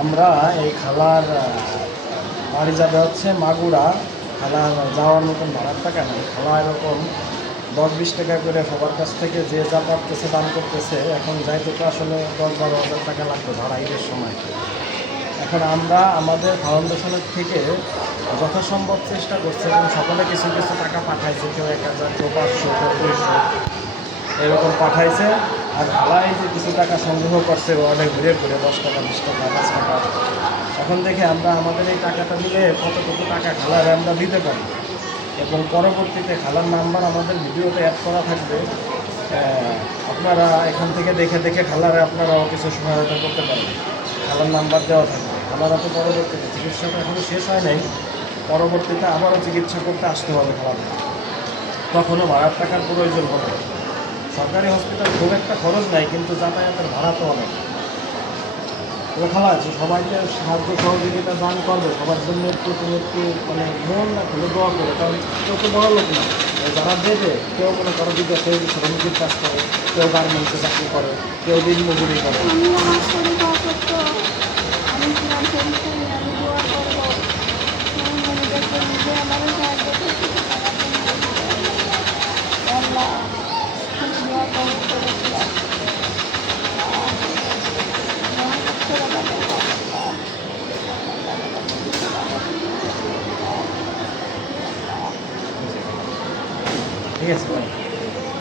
আমরা এই খালার বাড়ি যাবে হচ্ছে মাগুরা। খালার যাওয়ার মতন ভাড়ার টাকা নেই। খালা এরকম 10-20 টাকা করে সবার কাছ থেকে যে যা পারতেছে দান করতেছে। এখন যাইতে তো আসলে 10-12 হাজার টাকা লাগবে ভাড়া ঈদের সময়। এখন আমরা আমাদের ফাউন্ডেশনের থেকে যথাসম্ভব চেষ্টা করছি এবং সকলে কিছু কিছু টাকা পাঠাইছে। কেউ 1000, কেউ 500, কেউ 200 এরকম পাঠাইছে। আর খালাই যে কিছু টাকা সংগ্রহ করছে অনেক ঘুরে ঘুরে 10 টাকা, 20 টাকা, 5 টাকা। এখন দেখে আমরা আমাদের এই টাকাটা দিলে কতটুকু টাকা খালারে আমরা দিতে পারি, এবং পরবর্তীতে খালার নাম্বার আমাদের ভিডিওতে অ্যাড করা থাকবে। আপনারা এখান থেকে দেখে দেখে খালারে আপনারাও কিছু সহায়তা করতে পারেন। খালার নাম্বার দেওয়া থাকবে। খালারা তো পরবর্তীতে চিকিৎসাটা এখনও শেষ হয় নাই, পরবর্তীতে আবারও চিকিৎসা করতে আসতে হবে খালার, তখনও ভাড়ার টাকার প্রয়োজন হবে। সরকারি হসপিটাল খুব একটা খরচ নাই, কিন্তু যাতায়াতের ভাড়া তো অনেক। তবে খালা আছে সবাইকে সাহায্য সহযোগিতা দান করবে, সবার জন্য একটু তুমি একটু মানে মন না খুলে দোয়া করে, কারণ কেউ তো বড় লোক না। যারা দেবে কেউ মনে করো বিদেশে কেউ শ্রমিকের কাজ করে, কেউ গার্মেন্টসে চাকরি করে, কেউ দিন মজুরি করে। ঠিক আছে ভাই।